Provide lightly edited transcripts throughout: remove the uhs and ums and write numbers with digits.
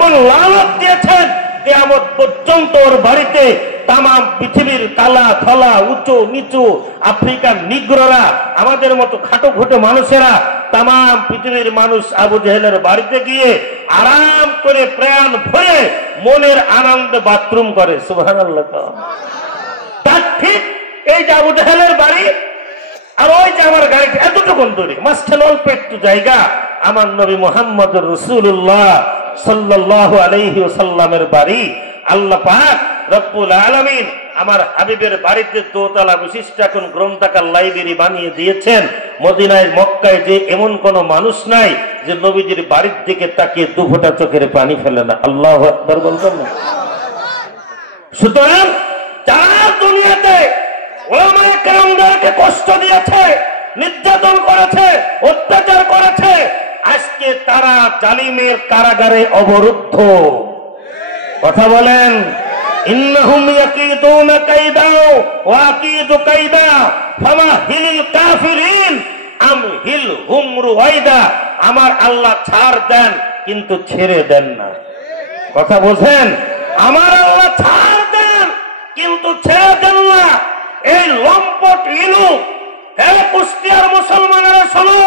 এমন লানত দিয়েছেন কিয়ামত পর্যন্ত ওর বাড়িতে তামাম পৃথিবীর কালা ধলা উঁচু নিচু আফ্রিকার নিগ্রোরা আমাদের মতো খাটো খুটো মানুষেরা তামাম পৃথিবীর মানুষ আবু জেহেলের বাড়িতে গিয়ে আরাম করে প্রাণ ভরে মনের আনন্দে বাথরুম করে। সুবহানাল্লাহ। তার ঠিক এই যে আবু জেহেলের বাড়ি আর ওই যে আমার গাড়িটা এতটুকু দূরে, মাঝখানে অল্প একটু জায়গা, আমার নবী মুহাম্মদুর রাসূলুল্লাহ সাল্লাল্লাহু আলাইহি ওয়াসাল্লামের বাড়ি। আল্লাহ পাক রব্বুল আলামিন আমার হাবিবের বাড়িতে দোতলা বিশিষ্ট এখন গ্রন্থাগার লাইব্রেরি বানিয়ে দিয়েছেন। মদিনায় মক্কায় যে এমন কোন মানুষ নাই যে নবীজির বাড়ির দিকে তাকিয়ে দুফোঁটা চোখের পানি ফেলে না। আল্লাহু আকবার বলবেন না? সুতরাং যারা দুনিয়াতে ওলামায়ে কেরামদেরকে কষ্ট দিয়েছে, নির্যাতন করেছে, অত্যাচার করেছে, আজকে তারা জালিমের কারাগারে অবরুদ্ধ। কথা বলেন। ইন্নাহুম ইয়াকিদুনা কাইদা ওয়া আকিদু কাইদা ফামাহিলিল কাফিরিন আমহিলহুম রুওয়াইদা। আমার আল্লাহ ছাড় দেন কিন্তু ছেড়ে দেন না। কথা বোঝেন? আমার আল্লাহ ছাড় দেন কিন্তু ছেড়ে দেন না। এই লম্পট ইলু, হে কুষ্টিয়ার মুসলমানেরা শোনো,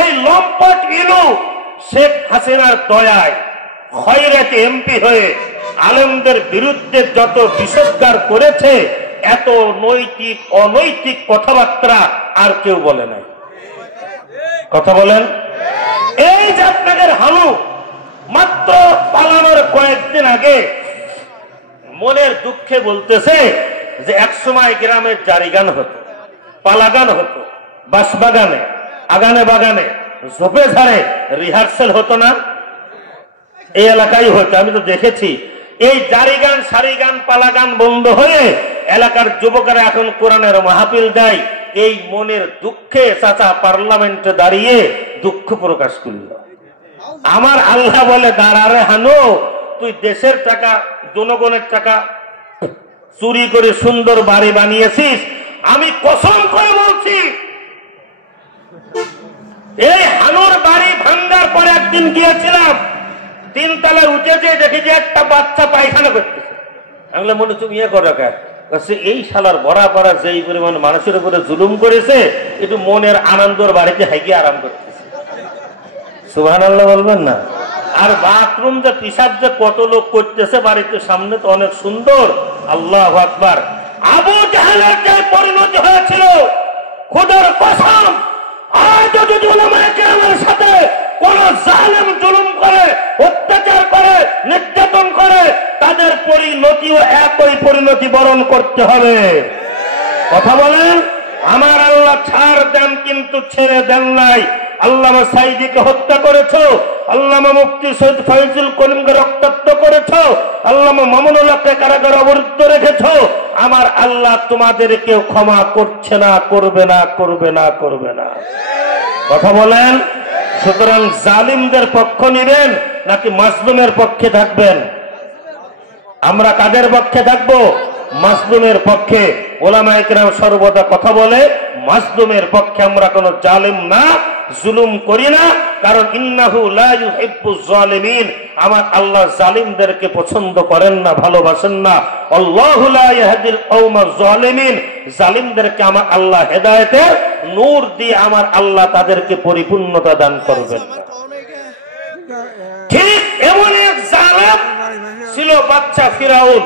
এই লম্পট ইলু শেখ হাসিনার দয়ায় খয়রাতে এমপি হয়ে আলেমদের বিরুদ্ধে যত বিষোদ্গার করেছে, এত নৈতিক অনৈতিক কথাবার্তা আর কেউ বলে নাই। কথা বলেন। এই যে আপনাদের হালু মাত্র পালানোর কয়েকদিন আগে মনের দুঃখে বলতেছে যে একসময় গ্রামের জারিগান হতো, পালাগান হতো, বাঁশবাগানে, আগানে বাগানে, ঝোপে ঝাড়ে রিহার্সেল হতো না? এই এলাকায় হতো, আমি তো দেখেছি। এই জারিগান, সারিগান, পালাগান বন্ধ হয়ে এলাকার যুবকেরা এখন কোরআনের মাহফিল দেয়। এই মনের দুঃখে চাচা পার্লামেন্টে দাঁড়িয়ে দুঃখ প্রকাশ করল। আমার আল্লাহ বলে, দাঁড়ারে হানু, তুই দেশের টাকা, জনগণের টাকা চুরি করে সুন্দর বাড়ি বানিয়েছিস। আমি কসম করে বলছি, এই হানুর বাড়ি ভাঙ্গার পরে একদিন গিয়েছিলাম, 3 তলায় উঠে যে দেখি যে একটা বাচ্চা পায়খানা করতেছে। আমি বললাম, মনে তুমি ইয়ে করো কে? এই শালার ভরা পড়া যেই পরিমাণ মানুষের উপরে জুলুম করেছে, একটু মনের আনন্দর বাড়িতে হাইকে আরাম করতেছে। সুবহানাল্লাহ বলবেন না? আর বাথরুম যে পিসাব যে কত লোক করতেছে বাড়িতে সামনে, তো অনেক সুন্দর। আল্লাহু আকবার। আবু জাহেলের যে পরিণতি হয়েছিল, খোদার কসম, আজ যদি উলামায়ে কেরামের সাথে কোন জালেম জুলুম করে, অত্যাচার করে, নির্যাতন করে, তাদের পরিণতিও একই পরিণতি বরণ করতে হবে। কথা বলেন। আমার আল্লাহ ছাড় দেন কিন্তু ছেড়ে দেন নাই। আল্লামা সাইদিকে হত্যা করেছো, আল্লামা মুফতি সৈয়দ ফয়জুল করিমকে রক্তাক্ত করেছো, আল্লামা মামুনুল্লাহকে কারাগারে অবরুদ্ধ রেখেছো। আমার আল্লাহ তোমাদেরকে ক্ষমা করছে না, করবে না, করবে না, করবে না। কথা বলেন। সুতরাং জালিমদের পক্ষ নিবেন নাকি মাজলুমের পক্ষে থাকবেন? আমরা কাদের পক্ষে থাকবো? মাজলুমের পক্ষে। উলামায়ে কেরাম সর্বদা কথা বলে মাজলুমের পক্ষে। আমরা কোন জালিম না, জুলুম করি না। কারণ ইন্নাহু লা ইউহিব্বুজ জালিমিন, আমার আল্লাহ জালিমদেরকে পছন্দ করেন না, ভালোবাসেন না। আল্লাহু লা ইয়াহদিল কওমাজ জালিমিন, জালিমদেরকে আমার আল্লাহ হেদায়েতের নূর দিয়ে আমার আল্লাহ তাদেরকে পরিপূর্ণতা দান করবেন না। ঠিক এমন এক জালিম ছিল বাদশা ফিরাউন।